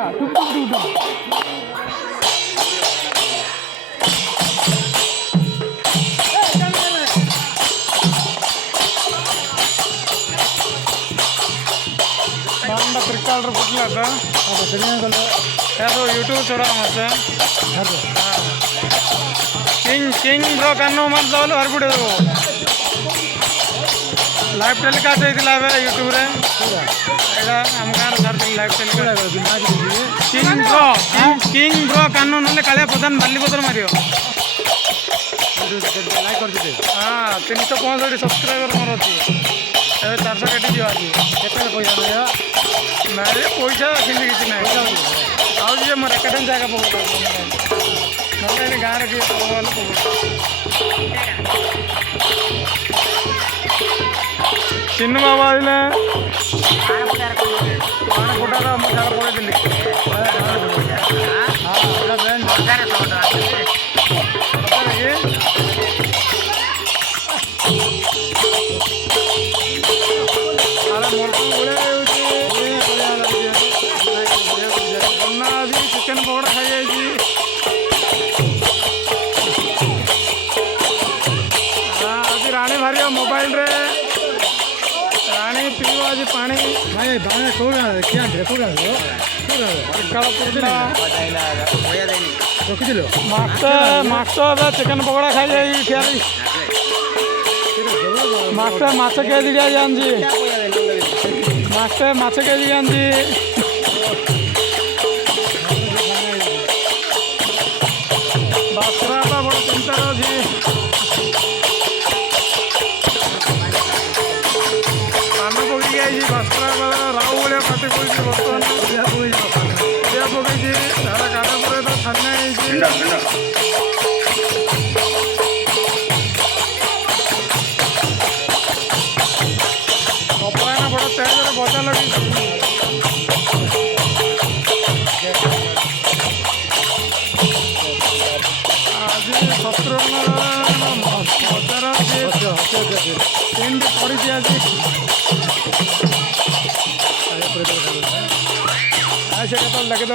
टुक टुक टुक टुक cricketer फुटला आता YouTube चोरा मस्त किंग किंग ब्रो कन्नू मत जावल हरबिडोದು लाइव टेलीकास्ट होइतिला बे यूट्यूब रे एडा हम गार छाडतिल लाइव टेलीकास्ट किंग ब्रो कन्नू नले काले प्रधान बल्ली पत्र मारियो लाइक कर दिते हां 365 सब्सक्राइबर मोर अछि ए 400 कटि दियो आज केते पैसा दियो नारे पैसा किंदी किछि नै आउ जे मोर एकाडन जागा पगो नले गार के पगो चिन्नु बाबा आइले पानी फुटारा म झाड़ पड़े दिल्ली हां ओला बेन सरकार सौदा आछे आला मोर को बोले चिकन पकोड़ा खाई जाई जी हां आज रानी भारी मोबाइल रे रानी पीवा आज पानी भाई बाने कोगा क्या देखोगा हो सकाळ पुरला बजाइला होया देनी रखि दिलो मास्टर चिकन पकोड़ा खाई जाई ठियारी मास्टर माछ के दिया जानजी मास्टर माछ के दिया जानजी बासरा बा बड़ चिंता जी पानी पकड़ी गई जी बासरा राव भाया पाटी पड़ी बर्तमान दिया पकड़ी झाड़ा काटा पर तो छाने कपड़ा ना बड़ा तेज बजा लगी आज 17 हजार पड़ी आज ऐसे लगे